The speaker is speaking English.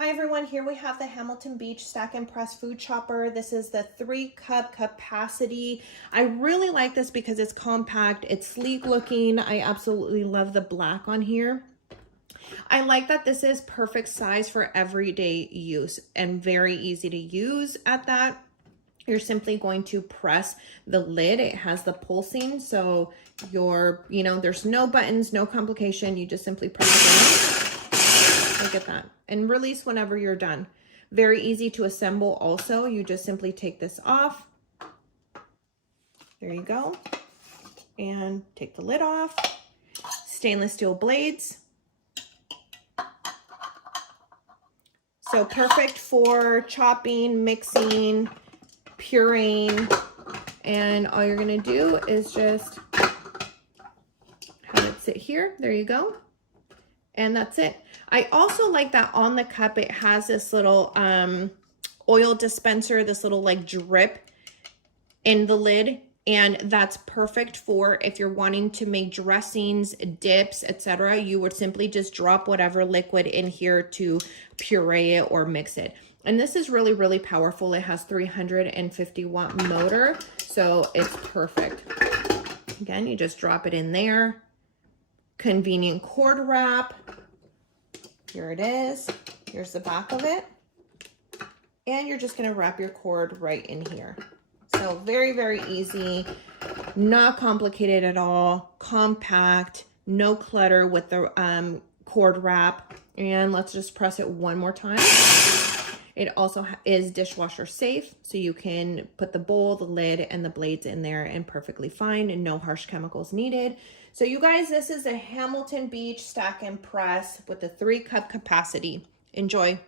Hi everyone, here we have the Hamilton Beach Stack and Press Food Chopper. This is the 3-cup capacity. I really like this because it's compact, it's sleek looking. I absolutely love the black on here. I like that this is perfect size for everyday use and very easy to use at that. You're simply going to press the lid. It has the pulsing, so there's no buttons, no complication. You just simply press it in. Look at that. And release whenever you're done. Very easy to assemble also. You just simply take this off. There you go. And take the lid off. Stainless steel blades. So perfect for chopping, mixing, pureeing. And all you're gonna do is just have it sit here. There you go. And that's it. I also like that on the cup, it has this little oil dispenser, this little like drip in the lid. And that's perfect for if you're wanting to make dressings, dips, etc. You would simply just drop whatever liquid in here to puree it or mix it. And this is really, really powerful. It has 350 watt motor, so it's perfect. Again, you just drop it in there. Convenient cord wrap. Here it is. Here's the back of it. And you're just gonna wrap your cord right in here. So very, very easy, not complicated at all, compact, no clutter with the cord wrap. And let's just press it one more time. It also is dishwasher safe, so you can put the bowl, the lid, and the blades in there and perfectly fine, and no harsh chemicals needed. So you guys, this is a Hamilton Beach Stack and Press with a 3-cup capacity. Enjoy.